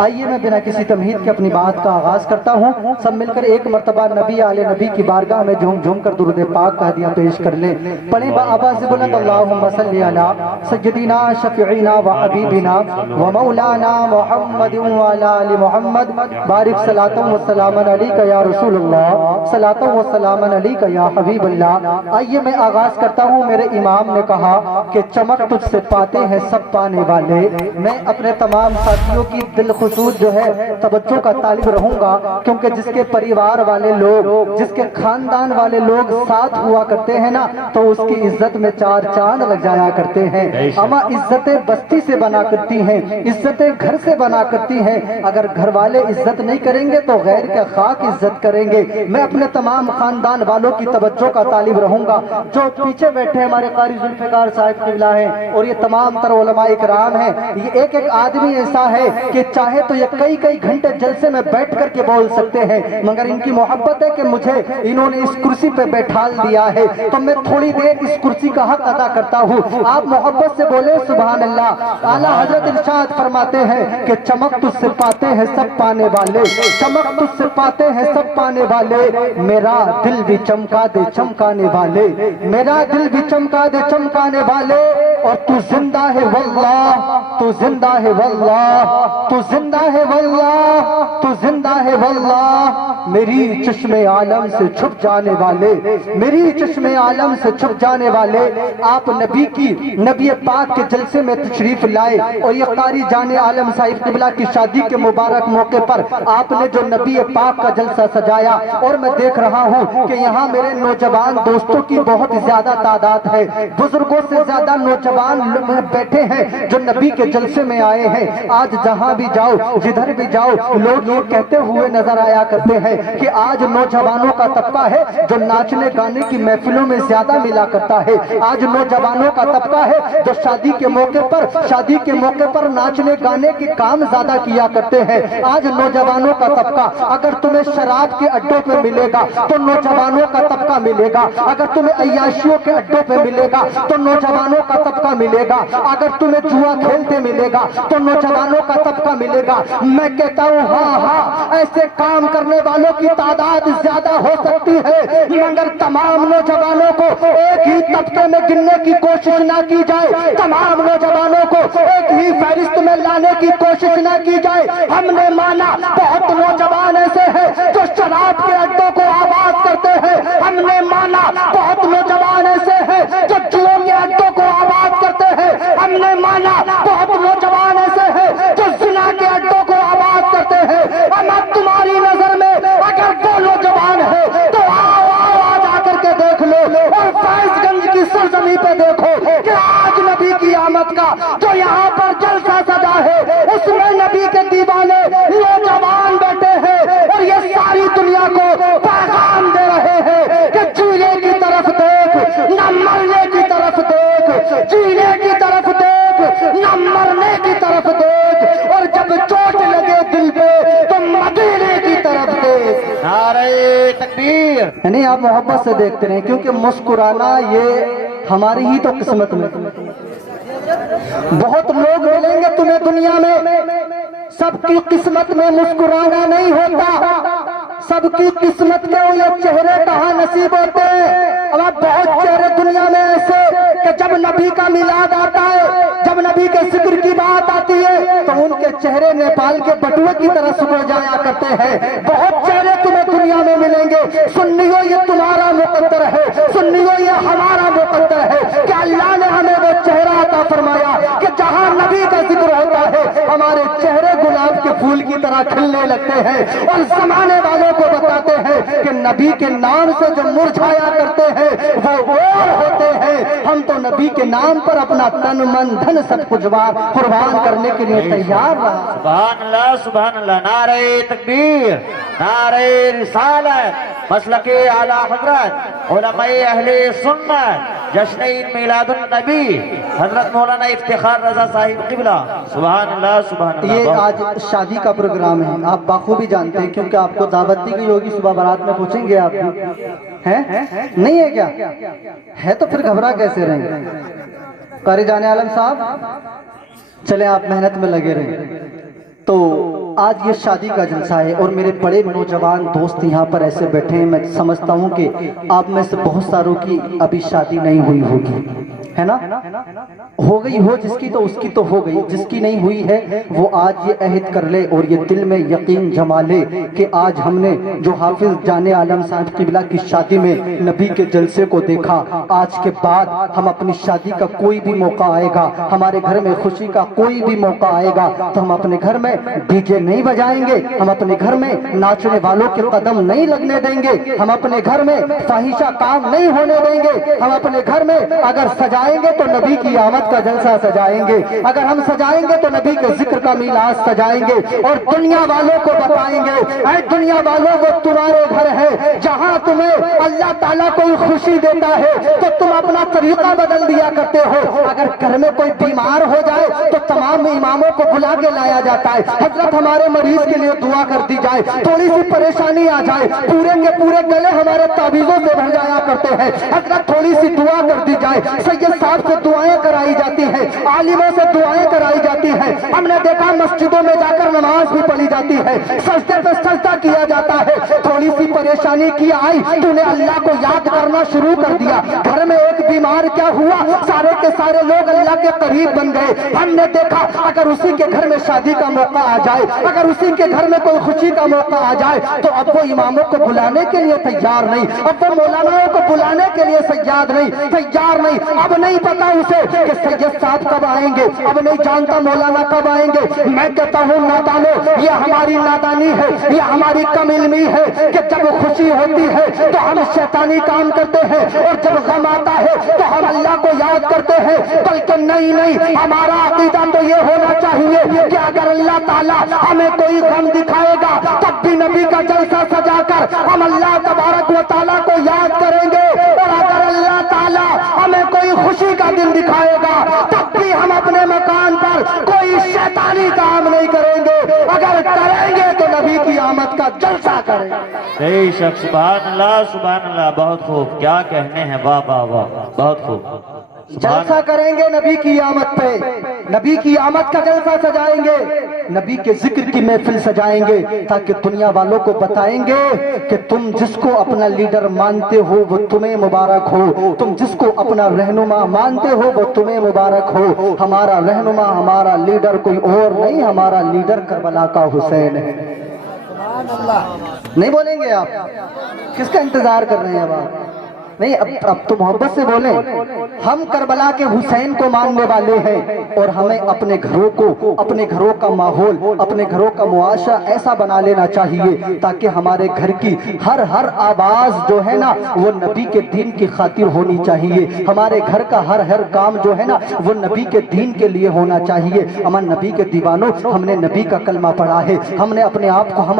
آئیے میں بنا کسی تمہید کے اپنی بات کا آغاز کرتا ہوں. سب مل کر ایک مرتبہ نبی آل نبی کی بارگاہ میں جھوم جھوم کر درود پاک کا ہدیہ پیش کر لیں. پڑھیں بآواز بلند اللہم صلی علی سیدنا شفیعنا و حبیبنا و مولانا محمد و علی آل محمد بارک صلاۃ و سلام علیک یا رسول اللہ صلاۃ و سلام علیک یا حبیب اللہ. آئیے میں آغاز کرتا ہوں. میرے امام نے کہا کہ چمک تجھ سے پاتے ہیں سب پانے والے. میں اپنے تمام ساتھیوں کی دل خصوص جو ہے توجہ کا طالب رہوں گا، کیونکہ جس کے پریوار والے لوگ، جس کے خاندان والے لوگ ساتھ ہوا کرتے ہیں نا، تو اس کی عزت میں چار چاند لگ جایا کرتے ہیں. اما عزتیں بستی سے بنا کرتی ہیں، عزتیں گھر سے بنا کرتی ہیں. اگر گھر والے عزت نہیں کریں گے تو غیر کے خاک عزت کریں گے. میں اپنے تمام خاندان والوں کی توجہ کا طالب رہوں گا. جو پیچھے بیٹھے ہمارے قاری ذوالفقار صاحب قبلہ ہیں اور یہ تمام تر علماء اکرام ہیں، یہ ایک ایک آدمی ایسا ہے کہ چاہے تو یہ کئی کئی گھنٹے جلسے میں بیٹھ کر کے بول سکتے ہیں، مگر ان کی محبت ہے کہ مجھے انہوں نے اس کرسی پہ بیٹھال دیا ہے تو میں تھوڑی دیر اس کرسی کا حق ادا کرتا ہوں. آپ محبت سے بولے سبحان اللہ. اعلیٰ حضرت ارشاد فرماتے ہیں کہ چمک تجھ سے پاتے ہیں سب پانے والے، چمک تجھ سے پاتے ہیں سب پانے والے. میرا دل بھی چمکا دے چمکانے والے، میرا دل بھی چمکا دے چمکانے والے. اور تو زندہ ہے واللہ، تو زندہ ہے واللہ، تو زندہ ہے واللہ، تو زندہ ہے واللہ. میری چشم عالم سے چھپ جانے والے، میری چشم عالم سے چھپ جانے والے. آپ نبی پاک کے جلسے میں تشریف لائے اور یہ قاری جان عالم صاحب قبلہ کی شادی کے مبارک موقع پر آپ نے جو نبی پاک کا جلسہ سجایا، اور میں دیکھ رہا ہوں کہ یہاں میرے نوجوان دوستوں کی بہت زیادہ تعداد ہے، بزرگوں سے زیادہ نوجوان بیٹھے ہیں جو نبی کے جلسے میں آئے ہیں. آج جہاں بھی جاؤ، جدھر بھی جاؤ، لوگ یہ کہتے ہوئے نظر آیا کرتے ہیں کہ آج نوجوانوں کا طبقہ ہے جو ناچنے گانے کی محفلوں میں زیادہ ملا کرتا ہے. آج نوجوانوں کا طبقہ ہے جو شادی کے موقع پر ناچنے گانے کے کام زیادہ کیا کرتے ہیں. آج نوجوانوں کا طبقہ اگر تمہیں شراب کے اڈوں پہ ملے گا تو نوجوانوں کا طبقہ ملے گا. اگر تمہیں عیاشیوں کے اڈوں پہ ملے گا تو نوجوانوں کا طبقہ ملے گا. اگر تمہیں جوا کھیلتے ملے گا تو نوجوانوں کا طبقہ ملے گا. میں کہتا ہوں ہاں ایسے کام کرنے والوں کی تعداد زیادہ ہو سکتی ہے، مگر تمام نوجوانوں کو ایک ہی طبقے میں گننے کی کوشش نہ کی جائے، تمام نوجوانوں کو ایک ہی فہرست میں لانے کی کوشش نہ کی جائے. ہم نے مانا بہت نوجوان ایسے ہیں جو شراب کے اڈوں کو آباد کرتے ہیں، ہم نے مانا بہت نوجوان ایسے ہیں جو جوا کے اڈوں کو آباد کرتے ہیں، ہم نے مانا بہت نوجوان ایسے ہیں جو زنا کے اڈوں کو آباد کرتے ہیں. اب تمہاری نظر میں اگر وہ نوجوان ہے تو آؤ جا کر کے دیکھ لو اور فیض گنج کی سرزمین پہ دیکھو کہ آج نبی کی آمد کا جو یہاں پر جلسہ سجا ہے اس میں نبی کے دیوانے نوجوان بیٹھے ہیں اور یہ ساری دنیا کو پیغام دے رہے ہیں کہ جینے کی طرف دیکھ نہ مرنے کی طرف دیکھ، جینے کی طرف دیکھ نہ مرنے کی طرف دیکھ، اور جب چوٹ لگے دل پہ تو مدینے کی طرف دیکھ. نعرہ تکبیر. یعنی آپ محبت سے دیکھتے رہیں، کیونکہ مسکرانا یہ ہماری ہی تو قسمت میں. بہت لوگ ملیں گے تمہیں دنیا میں، سب کی قسمت میں مسکرانا نہیں ہوتا. سب کی قسمت کے یہ چہرے کہاں نصیب ہوتے ہیں. اب بہت چہرے دنیا میں ایسے کہ جب نبی کا میلاد آتا ہے، جب نبی کے ذکر کی بات آتی ہے تو ان کے چہرے نیپال کے بٹوے کی طرح سکڑ جایا کرتے ہیں. بہت چہرے تمہیں دنیا میں ملیں گے. سنیو یہ تمہارا مقدر ہے، سنیو یہ ہمارا مقدر ہے کہ اللہ نے ہمیں وہ چہرہ عطا فرمایا کہ جہاں نبی کا ذکر ہوتا ہے ہمارے چہرے گلاب کے پھول کی طرح کھلنے لگتے ہیں، اور زمانے والوں کو بتاتے ہیں کہ نبی کے نام سے جو مرجھایا کرتے ہیں وہ اور ہوتے ہیں. ہم تو نبی کے نام پر اپنا تن من دھن سب کچھ قربان کرنے کے لیے تیار رہا. سبحان اللہ سبحان اللہ. نعرہ تکبیر، نعرہ رسالت، مسلک اعلیٰ حضرت علماء اہل سنت، جشن عید میلاد النبی حضرت مولانا افتخار رضا صاحب قبلہ. سبحان اللہ سبحان اللہ. یہ آج شادی کا پروگرام ہے، آپ بخوبی جانتے ہیں کیونکہ آپ کو دعوت دی گئی ہوگی. صبح بارات میں پوچھیں گے آپ ہیں نہیں ہے کیا ہے تو پھر گھبرا کیسے رہیں گے. قاری جان عالم صاحب چلیں آپ محنت میں لگے رہیں. تو آج یہ شادی کا جلسہ ہے اور میرے بڑے نوجوان دوست یہاں پر ایسے بیٹھے ہیں، میں سمجھتا ہوں کہ آپ میں سے بہت ساروں کی ابھی شادی نہیں ہوئی ہوگی، ہے نا؟ ہو گئی ہو جس کی تو اس کی تو ہو گئی، جس کی نہیں ہوئی ہے وہ آج یہ عہد کر لے اور یہ دل میں یقین جما لے کہ آج ہم نے جو حافظ جان عالم صاحب قبلہ کی شادی میں نبی کے جلسے کو دیکھا، آج کے بعد ہم اپنی شادی کا کوئی بھی موقع آئے گا، ہمارے گھر میں خوشی کا کوئی بھی موقع آئے گا تو ہم اپنے گھر میں ڈی جے نہیں بجائیں گے، ہم اپنے گھر میں ناچنے والوں کے قدم نہیں لگنے دیں گے، ہم اپنے گھر میں فاحشہ کام نہیں ہونے دیں گے، ہم اپنے گھر میں اگر سجائیں گے تو نبی کی آمد کا جلسہ سجائیں گے، اگر ہم سجائیں گے تو نبی کے ذکر کا میلاد سجائیں گے اور دنیا والوں کو بتائیں گے، اے دنیا والوں وہ تمہارے گھر ہے جہاں تمہیں اللہ تعالیٰ کوئی خوشی دیتا ہے تو تم اپنا طریقہ بدل دیا کرتے ہو، اگر گھر میں کوئی بیمار ہو جائے تو تمام اماموں کو بلا کے لایا جاتا ہے، حضرت ہمارے مریض کے لیے دعا کر دی جائے، تھوڑی سی پریشانی آ جائے پورے کے پورے گلے ہمارے تعویذوں سے بھر جایا کرتے ہیں، حضرت تھوڑی سی دعا کر دی جائے، سید صاحب سے دعائیں کرائی جاتی ہیں، عالموں سے دعائیں کرائی جاتی ہیں، ہم نے دیکھا مسجدوں میں جا کر نماز بھی پڑھی جاتی ہے، سجدے پہ سجدہ کیا جاتا ہے، تھوڑی سی پریشانی کی آئی تو نے اللہ کو یاد کرنا شروع کر دیا، گھر میں ایک بیمار کیا ہوا سارے کے سارے لوگ اللہ کے قریب بن گئے، ہم نے دیکھا اگر اسی کے گھر میں شادی کا موقع آ جائے، اگر اسی کے گھر میں کوئی خوشی کا موقع آ جائے تو اب وہ اماموں کو بلانے کے لیے تیار نہیں، اب وہ مولاناؤں کو بلانے کے لیے تیار نہیں، اب نہیں پتا اسے کہ سید صاحب کب آئیں گے، اب نہیں جانتا مولانا کب آئیں گے، میں کہتا ہوں نادانو یہ ہماری نادانی ہے، یہ ہماری کم علمی ہے کہ جب خوشی ہوتی ہے تو ہم شیطانی کام کرتے ہیں اور جب غم آتا ہے تو ہم اللہ کو یاد کرتے ہیں، بلکہ نہیں ہمارا عقیدہ تو یہ ہونا چاہیے کہ اگر اللہ تعالیٰ ہمیں کوئی غم دکھائے گا تب بھی نبی کا جلسہ سجا کر ہم اللہ تبارک و تعالیٰ کو یاد کریں گے، اور اگر اللہ تعالیٰ ہمیں کوئی خوشی کا دن دکھائے گا تب بھی ہم اپنے مکان پر کوئی شیطانی کام نہیں کریں گے، اگر کریں گے تو نبی کی آمد کا جلسہ کریں گے۔ بے شک، سبحان اللہ، بہت خوب، کیا کہنے ہیں، واہ واہ واہ، بہت خوب، جلسہ کریں گے نبی کی آمد پہ، نبی کی آمد کا جلسہ سجائیں گے، نبی کے ذکر کی محفل سجائیں گے تاکہ دنیا والوں کو بتائیں گے کہ تم جس کو اپنا لیڈر مانتے ہو وہ تمہیں مبارک ہو، تم جس کو اپنا رہنما مانتے ہو وہ تمہیں مبارک ہو، ہمارا رہنما ہمارا لیڈر کوئی اور نہیں، ہمارا لیڈر کربلا کا حسین ہے۔ نہیں بولیں گے آپ؟ کس کا انتظار کر رہے ہیں اب آپ؟ نہیں، اب تو محبت سے بولیں، ہم کربلا کے حسین کو ماننے والے ہیں اور ہمیں اپنے گھروں کو، اپنے گھروں کا ماحول، اپنے گھروں کا معاشرہ ایسا بنا لینا چاہیے تاکہ ہمارے گھر کی ہر آواز جو ہے نا وہ نبی کے دین کی خاطر ہونی چاہیے، ہمارے گھر کا ہر کام جو ہے نا وہ نبی کے دین کے لیے ہونا چاہیے۔ امن نبی کے دیوانوں، ہم نے نبی کا کلمہ پڑھا ہے، ہم نے اپنے آپ کو،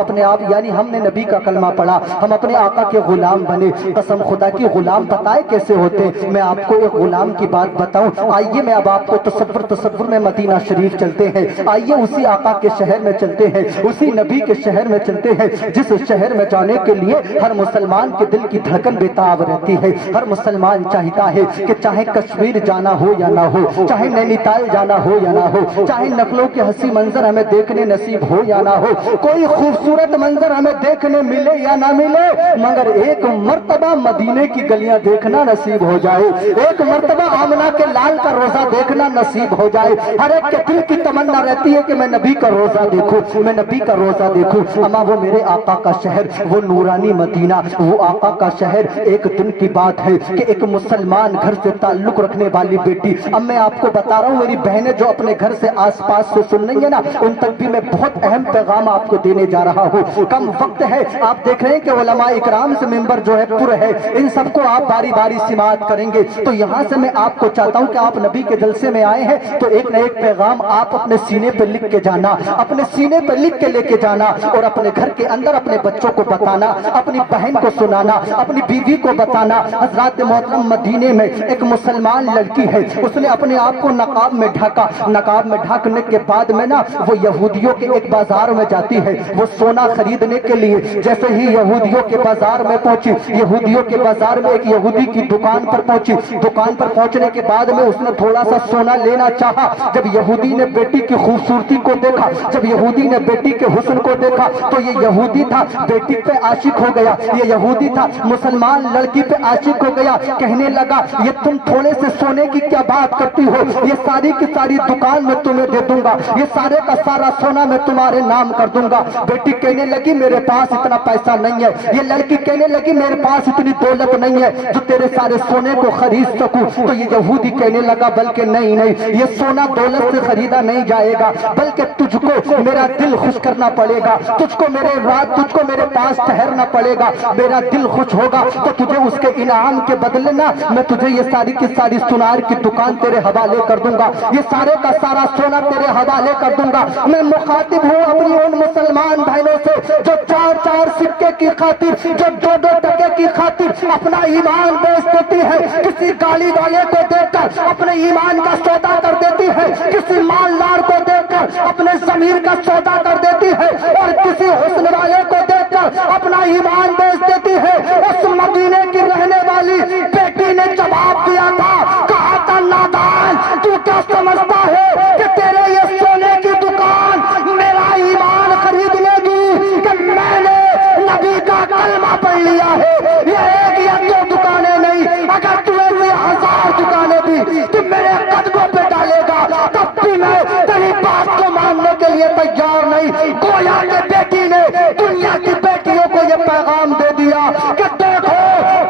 یعنی ہم نے نبی کا کلمہ پڑھا، ہم اپنے آقا کے غلام بنے، قسم خدا کی غلام بتائے کیسے ہوتے ہیں؟ میں آپ کو ایک غلام کی بات بتاؤں، آئیے میں اب آپ کو تصور میں مدینہ شریف چلتے ہیں، آئیے اسی آقا کے شہر میں چلتے ہیں، اسی نبی کے شہر میں چلتے ہیں جس شہر میں جانے کے لیے ہر مسلمان کے دل کی دھڑکن بےتاب رہتی ہے، ہر مسلمان چاہتا ہے کہ چاہے کشمیر جانا ہو یا نہ ہو، چاہے نینی تال جانا ہو یا نہ ہو، چاہے نخلوں کے حسین منظر ہمیں دیکھنے نصیب ہو یا نہ ہو، کوئی خوبصورت منظر ہمیں دیکھنے ملے یا نہ ملے، مگر ایک مرتبہ مدینے کی گلیاں دیکھنا نصیب ہو جائے، ایک مرتبہ آمنہ کے لال کا روزہ دیکھنا نصیب ہو جائے۔ ہر ایک کے دل کی تمنا رہتی ہے کہ میں نبی کا روزہ دیکھوں، میں نبی کا روزہ دیکھوں، اما وہ میرے آقا کا شہر، وہ نورانی مدینہ، وہ آقا کا شہر۔ ایک دن کی بات ہے کہ ایک مسلمان گھر سے تعلق رکھنے والی بیٹی، اب میں آپ کو بتا رہا ہوں، میری بہنیں جو اپنے گھر سے آس پاس سے سن رہی ہیں نا، ان تک بھی میں بہت اہم پیغام آپ کو دینے جا رہا ہوں۔ کم وقت ہے، آپ دیکھ رہے ہیں کہ علماء اکرام سے ممبر جو ہے پر ہے، ان سب کو آپ باری باری سماعت کریں گے، تو یہاں سے میں آپ کو چاہتا ہوں کہ آپ نبی کے جلسے میں آئے ہیں تو ایک نہ ایک پیغام آپ اپنے سینے پہ لکھ کے جانا، اپنے سینے پہ لکھ کے لے کے جانا، اور اپنے گھر کے اندر اپنے بچوں کو بتانا، اپنی بہن کو سنانا، اپنی بیوی کو بتانا۔ حضرات محترم، مدینے میں ایک مسلمان لڑکی ہے، اس نے اپنے آپ کو نقاب میں ڈھاکا، نقاب میں ڈھاکنے کے بعد میں نا وہ یہودیوں کے ایک بازار میں جاتی ہے، وہ سونا خریدنے کے لیے، جیسے ہی یہودیوں کے بازار میں پہنچی، یہودیوں کے بازار میں ایک یہودی کی دکان پر پہنچی. دکان پر پہنچنے کے بعد میں اس نے تھوڑا سا سونا لینا چاہا. جب یہودی نے بیٹی کی خوبصورتی کو دیکھا, جب یہودی نے بیٹی کے حسن کو دیکھا, تو یہ یہودی تھا بیٹی پہ عاشق ہو گیا. یہ یہودی تھا مسلمان لڑکی پہ عاشق ہو گیا. کہنے لگا یہ تم تھوڑے سے سونے کی کیا بات کرتی ہو, یہ ساری کی ساری دکان میں تمہیں دے دوں گا, یہ سارے کا سارا سونا میں تمہارے نام کر دوں گا. بیٹی کہنے لگی میرے پاس اتنا پیسہ نہیں ہے. یہ لڑکی کہنے لگی میرے پاس اتنی دولت نہیں ہے جو تیرے سارے سونے کو خرید سکوں. تو یہ یہودی کہنے لگا بلکہ نہیں نہیں, یہ سونا دولت سے خریدا نہیں جائے گا, بلکہ تجھ کو میرا دل خوش کرنا پڑے گا, تجھ کو میرے پاس ٹھہرنا پڑے گا. میرا دل خوش ہوگا تو تجھے اس کے انعام کے بدلے نا میں تجھے یہ ساری کی ساری سونار کی دکان تیرے حوالے کر دوں گا, یہ سارے کا سارا سونا تیرے حوالے کر دوں گا. میں مخاطب ہوں اپنی ان مسلمان بھائیوں سے جو 4 سکے کی خاطر, جو 2 ٹکے کی خاطر اپنا ایمان بیچ دیتی ہے. کسی گاڑی والے کو دیکھ کر اپنے ایمان کا سودا کر دیتی ہے, کسی مالدار کو دیکھ کر اپنے ضمیر کا سودا کر دیتی ہے, اور کسی حسن والے کو دیکھ کر اپنا ایمان بیچ دیتی ہے. اس مدینے کی رہنے والی بیٹی نے جواب دیا تھا, کہا تھا نادان تو کیا سمجھتا ہے کہ تیرے یہ سونے کی دکان میرا ایمان خرید لے گی کہ میں نے نبی کا کلمہ پڑھ لیا ہے. یہ ایک یا 2 دکانیں نہیں, اگر تو ایسی 1000 دکانیں بھی تو میرے قدموں پہ ڈالے گا تب بھی میں تیری بات کو ماننے کے لیے تیار نہیں. گویا کہ بیٹی نے دنیا کی بیٹیوں کو یہ پیغام دے دیا کہ دیکھو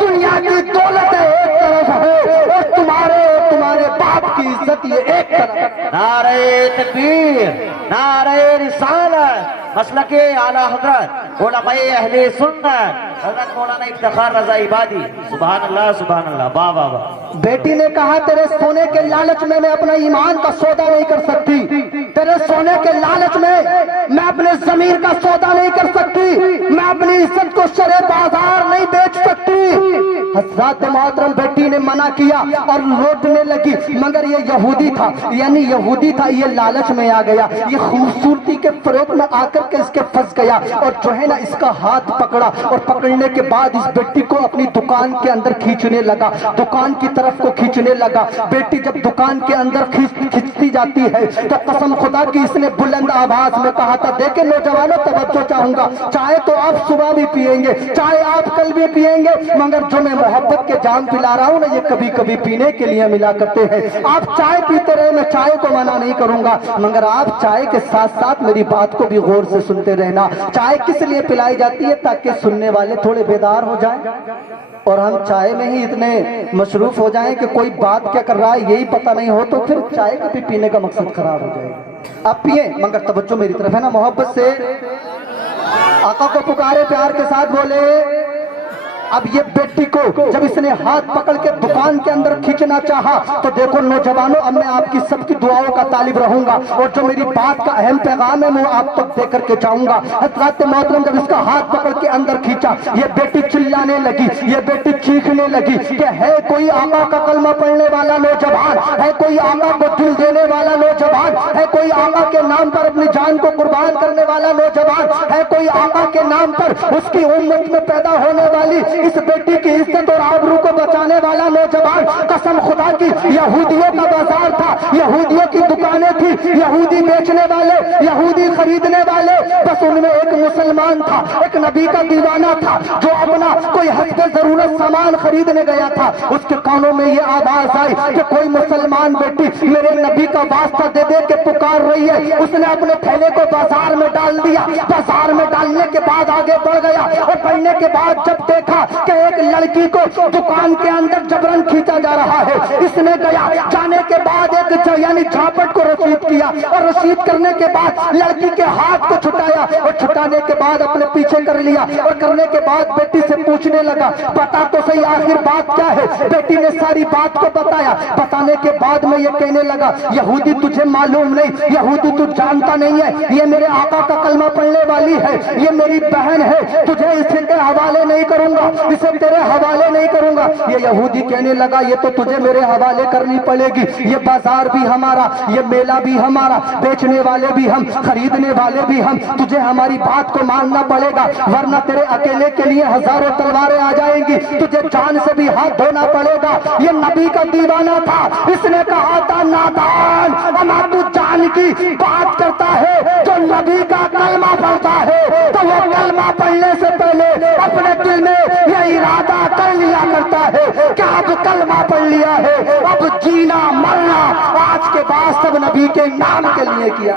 دنیا کی دولت ایک طرف ہے اور تمہارے باپ کی عزت یہ ایک طرف ہے. نعرہ تکبیر, نعرہ رسالت, مسلک اعلی حضرت علماء اہل سنت حضرت مولانا افتخار رضا عبادی. سبحان اللہ سبحان اللہ, واہ واہ واہ. بیٹی نے کہا تیرے سونے کے لالچ میں اپنا ایمان کا سودا نہیں کر سکتی, تیرے سونے کے لالچ میں اپنے ضمیر کا سودا نہیں کر سکتی, میں اپنی عزت کو شرع بازار نہیں بیچ سکتی. حضرات محترم بیٹی نے منع کیا اور لوٹنے لگی, مگر یہ یہودی تھا, یعنی یہودی تھا, یہ لالچ میں آ گیا, یہ خوبصورتی کے فریب میں آ کر کے اس کے پھنس گیا اور جو ہے نا اس کا ہاتھ پکڑا, اور پکڑنے کے بعد اس بیٹی کو اپنی دکان کے اندر کھینچنے لگا, دکان کی طرف کو کھینچنے لگا. بیٹی جب دکان کے اندر کھینچتی جاتی ہے تو قسم خدا کی اس نے بلند آواز میں کہا تھا, دیکھیں نوجوانوں توجہ چاہوں گا, چائے تو آپ صبح بھی پیئیں گے, چائے آپ کل بھی پیئیں گے, مگر جو میں محبت کے جام پلا رہا ہوں نا یہ کبھی کبھی پینے کے لیے ملا کرتے ہیں. آپ چائے پیتے رہے, میں چائے کو منع نہیں کروں گا, مگر آپ چائے کے ساتھ ساتھ میری بات کو بھی غور سے سنتے رہنا. چائے کس لیے پلائی جاتی ہے؟ تاکہ سننے والے تھوڑے بیدار ہو جائیں اور ہم چائے میں ہی اتنے مصروف ہو جائیں کہ کوئی بات کیا کر رہا ہے یہی پتہ نہیں ہو, تو پھر چائے کا بھی پینے کا مقصد خراب ہو جائے گا. اب پیئیں مگر توجہ میری طرف ہے نا, محبت سے آقا کو پکارے, پیار کے ساتھ بولے. اب یہ بیٹی کو جب اس نے ہاتھ پکڑ کے دکان کے اندر کھینچنا چاہا تو دیکھو نوجوانوں, اب میں آپ کی سب کی دعاؤں کا طالب رہوں گا اور جو میری بات کا اہم پیغام ہے وہ آپ تک دے کر کے چاہوں گا. حضرات محترم جب اس کا ہاتھ پکڑ کے اندر کھینچا, یہ بیٹی چلانے لگی, یہ بیٹی چیخنے لگی کہ ہے کوئی آقا کا کلمہ پڑھنے والا نوجوان, ہے کوئی آقا کو دل دینے والا نوجوان, ہے کوئی آقا کے نام پر اپنی جان کو قربان کرنے والا نوجوان, ہے کوئی آقا کے نام پر اس کی امت میں پیدا ہونے والی اس بیٹی کی عزت اور آبرو کو بچانے والا نوجوان. قسم خدا کی یہودیوں کا بازار تھا, یہودیوں کی دکانیں تھی, یہودی بیچنے والے, یہودی خریدنے والے, بس ان میں ایک مسلمان تھا, ایک نبی کا دیوانہ تھا جو اپنا کوئی حسب ضرورت سامان خریدنے گیا تھا. اس کے کانوں میں یہ آواز آئی کہ کوئی مسلمان بیٹی میرے نبی کا واسطہ دے دے کے پکار رہی ہے. اس نے اپنے تھیلے کو بازار میں ڈال دیا, بازار میں ڈالنے کے بعد آگے بڑھ گیا اور بڑھنے کے بعد جب دیکھا کہ ایک لڑکی کو دکان کے اندر جبرن کھینچا جا رہا ہے, اس نے گیا, جانے کے بعد ایک یعنی جھاپٹ کو رسید کیا اور رسید کرنے کے بعد لڑکی کے ہاتھ کو چھٹایا اور چھٹانے کے بعد اپنے پیچھے کر لیا اور کرنے کے بعد بیٹی سے پوچھنے لگا بتا تو صحیح آخر بات کیا ہے. بیٹی نے ساری بات کو بتایا, بتانے کے بعد میں یہ کہنے لگا یہودی تجھے معلوم نہیں, یہودی تو جانتا نہیں ہے, یہ میرے آقا کا کلمہ پڑھنے والی ہے, یہ میری بہن ہے, تجھے اسے کے حوالے نہیں کروں گا, اسے تیرے حوالے نہیں کروں گا. یہ یہودی یہودی کہنے لگا یہ تو تجھے میرے حوالے کرنی پڑے گی، یہ بازار بھی ہمارا، یہ میلہ بھی ہمارا، بیچنے والے بھی ہم، خریدنے والے بھی ہم، تجھے ہماری بات کو ماننا پڑے گا ورنہ تیرے اکیلے کے لیے ہزاروں تلواریں آ جائیں گی، تجھے جان سے بھی ہاتھ دھونا پڑے گا۔ یہ نبی کا دیوانہ تھا، اس نے کہا تھا نادان اما تو جان کی بات کرتا ہے، جو نبی کا کلمہ پڑھتا ہے تو وہ کلمہ پڑھنے سے پہلے اپنے دل میں یہ ارادہ کر لیا کرتا ہے کہ اب کلمہ پڑھ لیا ہے، اب جینا مرنا آج کے بعد سب نبی کے نام کے لیے کیا۔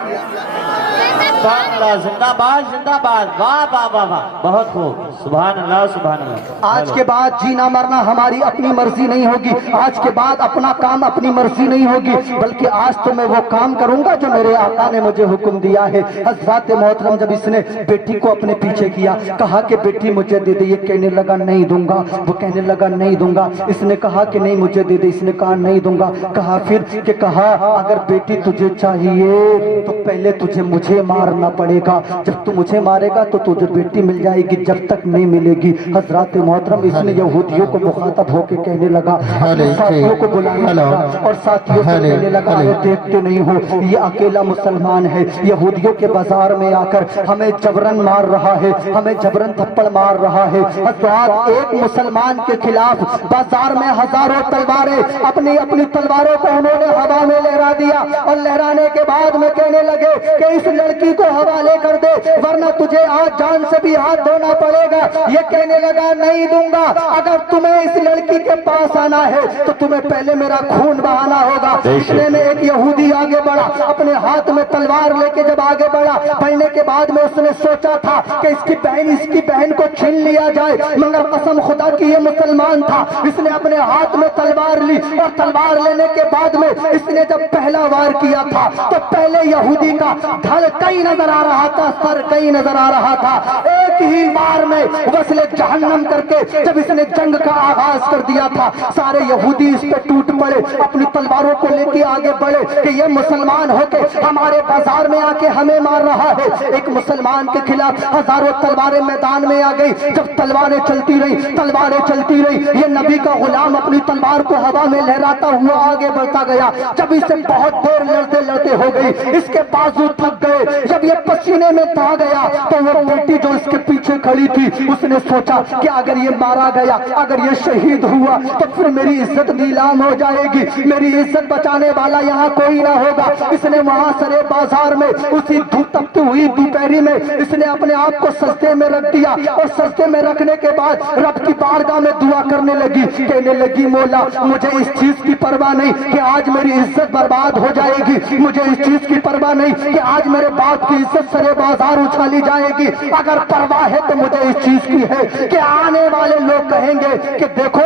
سبحان اللہ، زندہ باد زندہ باد، واہ واہ واہ واہ، بہت خوب، سبحان اللہ سبحان اللہ۔ آج کے بعد جینا مرنا ہماری اپنی مرضی نہیں ہوگی، آج کے بعد اپنا کام اپنی مرضی نہیں ہوگی، بلکہ آج تو میں وہ کام کروں گا جو میرے آقا نے مجھے حکم دیا ہے۔ حضرات محترم، جب اس نے بیٹی کو اپنے پیچھے کیا، کہا کہ بیٹی مجھے دے دے، یہ کہنے لگا نہیں دوں گا، وہ کہنے لگا نہیں دوں گا، اس نے کہا کہ نہیں مجھے دے دے، اس نے کہا نہیں دوں گا، کہا پھر کہ کہا اگر بیٹی تجھے چاہیے تو پہلے تجھے مجھے مارنا پڑے گا، جب تو مجھے مارے گا تو تجھے بیٹی مل جائے گی، جب تک نہیں ملے گی۔ حضرات محترم، اس نے یہودیوں کو مخاطب ہو کے کہنے لگا، اپنے ساتھیوں کو بلانے لگا اور ساتھیوں کو کہنے لگا اے دیکھتے نہیں ہو یہ اکیلا مسلمان ہے، یہودیوں کے بازار میں آ کر ہمیں جبرن مار رہا ہے، ہمیں جبرن تھپڑ مار رہا ہے۔ حضرات، ایک مسلمان کے خلاف بازار میں ہزاروں تلواریں، اپنی اپنی تلواروں کو انہوں نے ہوا میں لہرا دیا اور لہرانے کے بعد میں کہنے لگے کہ اس لڑکی کو حوالے کر دے ورنہ تجھے آج جان سے بھی ہاتھ دھونا پڑے گا۔ یہ کہنے لگا نہیں دوں گا، اگر تمہیں اس لڑکی کے پاس آنا ہے تو تمہیں پہلے میرا خون بہانا ہوگا۔ اتنے میں ایک یہودی آگے بڑھا، اپنے ہاتھ میں تلوار لے کے جب آگے بڑھا، بڑھنے کے بعد میں اس نے سوچا تھا کہ اس کی بہن کو چھین لیا جائے، مگر قسم خدا کی یہ مسلمان تھا، اس نے اپنے ہاتھ میں تلوار لی اور تلوار لینے کے بعد میں اس نے جب پہلا وار کیا تھا تو پہلے یہودی کا دھڑ کئی نظر آ رہا تھا، سر کئی نظر آ رہا تھا، ایک ہی وار میں وصل جہنم کر کے جب اس نے جنگ کا آغاز کر دیا تھا، سارے یہودی اس پہ ٹوٹ پڑے، اپنی تلواروں کو لے کے آگے بڑھے کہ یہ مسلمان ہو کے ہمارے بازار میں آ کے ہمیں مار رہا ہے۔ ایک مسلمان کے خلاف ہزاروں تلواریں میدان میں آ گئی، جب تلواریں چلتی رہی، تلواریں چلتی رہی، یہ نبی کا غلام اپنی تلوار کو ہوا میں لہراتا ہوا آگے بڑھتا گیا، جب اسے بہت دیر لڑتے لڑتے ہو گئی، اس کے بازو تھک گئے، جب یہ پسینے میں آ گیا تو وہ بیٹی جو اس کے پیچھے کھڑی تھی اس نے سوچا کہ اگر یہ مارا گیا، اگر یہ شہید ہوا تو پھر میری عزت نیلام ہو جائے گی، میری عزت بچانے والا یہاں کوئی نہ ہوگا۔ اس نے وہاں سرے بازار میں اسی تپتی ہوئی دوپہری میں اس نے اپنے آپ کو سجدے میں رکھ دیا اور سجدے میں رکھنے کے بعد رب کی بارگاہ میں دعا کرنے لگی، کہنے لگی مولا مجھے اس چیز کی پرواہ نہیں کہ آج میری عزت برباد ہو جائے گی، مجھے اس چیز کی پرواہ نہیں کہ آج میرے باپ کی عزت سرے بازار اچھالی جائے گی، اگر پرواہ ہے تو مجھے اس چیز کی ہے کہ آنے والے لوگ کہیں گے کہ دیکھو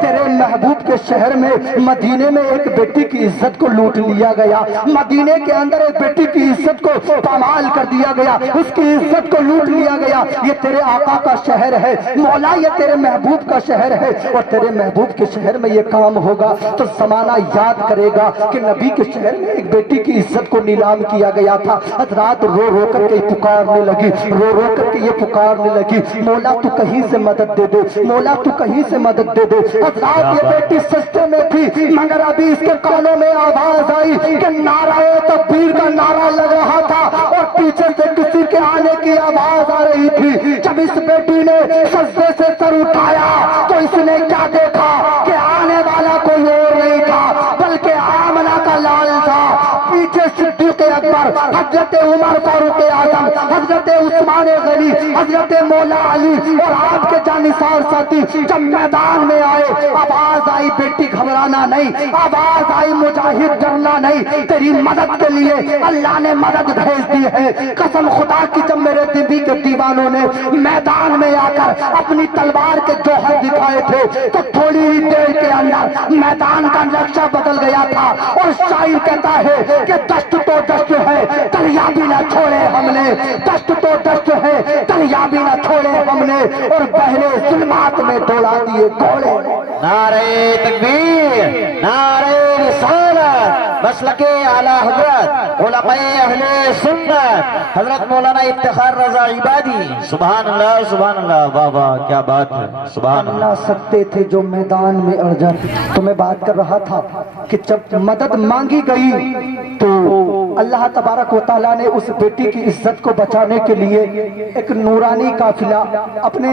تیرے محبوب کے شہر میں مدینے میں ایک بیٹی کی عزت کو لوٹ لیا گیا، مدینے کے اندر ایک بیٹی کی عزت کو پامال کر دیا گیا، اس کی عزت کو لوٹ لیا گیا، یہ تیرے آقا کا شہر ہے مولا، یہ تیرے محبوب کا شہر ہے اور تیرے محبوب کے شہر میں یہ کام ہوگا تو زمانہ یاد کرے گا کہ نبی کے شہر میں ایک بیٹی کی عزت کو نیلام کیا گیا تھا۔ حضرات رو رو کر کے پکارنے لگی، رو رو کر کے یہ پکارنے لگی مولا تو کہیں سے مدد دے دے، مولا تو کہیں سے مدد دے دے۔ حضرات یہ بیٹی سجدے میں تھی مگر ابھی اس کے کانوں میں آواز آئی کہ نعرہ تکبیر کا نعرہ لگ رہا تھا اور پیچھے سے کسی کے آنے کی آواز آ رہی تھی۔ جب اس بیٹی نے سجدے سے سر اٹھایا تو اس نے کیا دیکھا کہ آنے والا کوئی اور نہیں تھا بلکہ آمنہ کا لال تھا، پیچھے صدیق اکبر، حضرت عمر فاروق اعظم، حضرت عثمان غنی، حضرت مولا علی اور آپ کے جانثار ساتھی جب میدان میں آئے، آواز آئی بیٹی گھبرانا نہیں، آواز آئی مجاہد ڈرنا نہیں، تیری مدد کے لیے اللہ نے مدد بھیج دی ہے۔ قسم خدا کی جب میرے نبی کے دیوانوں نے میدان میں آ کر اپنی تلوار کے جوہر دکھائے تھے تو تھوڑی ہی دیر کے اندر میدان کا نقشہ بدل گیا تھا اور شاعر کہتا ہے کہ دشت تو دشت ہے دریا بھی نہ چھوڑے ہم نے، دشت تو دشت ہے ہے کامیابی نہ چھوڑے ہم نے اور پہلے ظلمات میں دوڑا دیے گھوڑے نعرہ تکبیر نعرہ رسالت مسلک اعلی حضرت علماء اہل سنت حضرت مولانا افتخار رضا عبادی سبحان اللہ واہ واہ کیا بات ہے سبحان اللہ نہ سکتے تھے جو میدان میں اڑ جاتے تو میں بات کر رہا تھا کہ جب مدد مانگی گئی تو اللہ تبارک و تعالیٰ نے اس بیٹی کی عزت کو بچانے کے لیے ایک نورانی قافلہ اپنے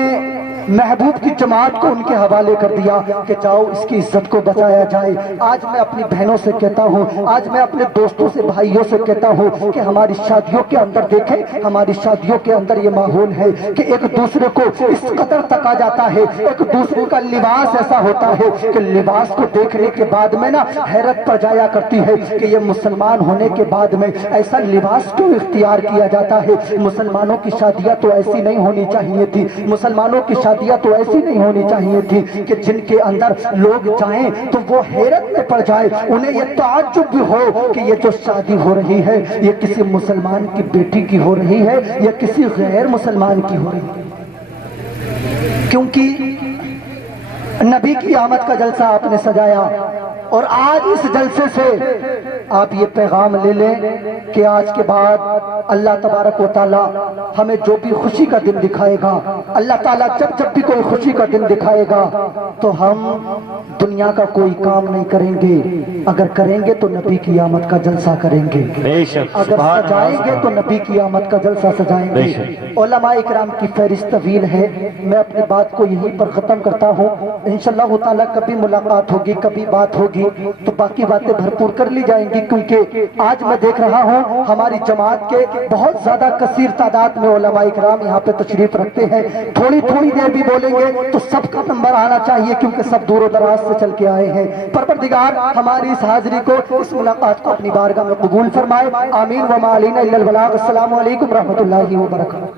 محبوب کی جماعت کو ان کے حوالے کر دیا کہ جاؤ اس کی عزت کو بچایا جائے۔ آج میں اپنی بہنوں سے کہتا ہوں، آج میں اپنے دوستوں سے بھائیوں سے کہتا ہوں کہ ہماری شادیوں کے اندر دیکھیں، ہماری شادیوں کے اندر یہ ماحول ہے کہ ایک دوسرے کو اس قدر تکا جاتا ہے، ایک دوسرے کا لباس ایسا ہوتا ہے کہ لباس کو دیکھنے کے بعد میں نا حیرت پڑ جایا کرتی ہے کہ یہ مسلمان ہونے کے بعد میں ایسا لباس کیوں اختیار کیا جاتا ہے۔ مسلمانوں کی شادیاں تو ایسی نہیں ہونی چاہیے تھی، مسلمانوں کی شادیاں تو ایسی نہیں ہونی چاہیے تھی کہ جن کے اندر لوگ جائیں تو وہ حیرت میں پڑ جائے، انہیں یہ تعجب بھی ہو کہ یہ جو شادی ہو رہی ہے یہ کسی مسلمان کی بیٹی کی ہو رہی ہے یا کسی غیر مسلمان کی ہو رہی ہے، کیونکہ نبی کی آمد کا جلسہ آپ نے سجایا اور آج اس جلسے سے آپ یہ پیغام لے لیں کہ آج کے بعد اللہ تبارک و تعالی ہمیں جو بھی خوشی کا دن دکھائے گا، اللہ تعالیٰ جب بھی کوئی خوشی کا دن دکھائے گا تو ہم دنیا کا کوئی کام نہیں کریں گے، اگر کریں گے تو نبی کی آمد کا جلسہ کریں گے، اگر سجائیں گے تو نبی کی آمد کا جلسہ سجائیں گے۔ علماء اکرام کی فہرست طویل ہے، میں اپنی بات کو یہیں پر ختم کرتا ہوں۔ انشاءاللہ تعالیٰ کبھی ملاقات ہوگی، کبھی بات ہوگی تو باقی باتیں بھرپور کر لی جائیں گی، کیونکہ آج میں دیکھ رہا ہوں ہماری جماعت کے بہت زیادہ کثیر تعداد میں علماء اکرام یہاں پہ تشریف رکھتے ہیں۔ تھوڑی دیر بھی بولیں گے تو سب کا نمبر آنا چاہیے کیونکہ سب دور و دراز سے چل کے آئے ہیں۔ پروردگار ہماری اس حاضری کو، اس ملاقات کو اپنی بارگاہ میں قبول فرمائے، آمین وما علینا الا البلاغ۔ السلام علیکم ورحمۃ اللہ وبرکاتہ۔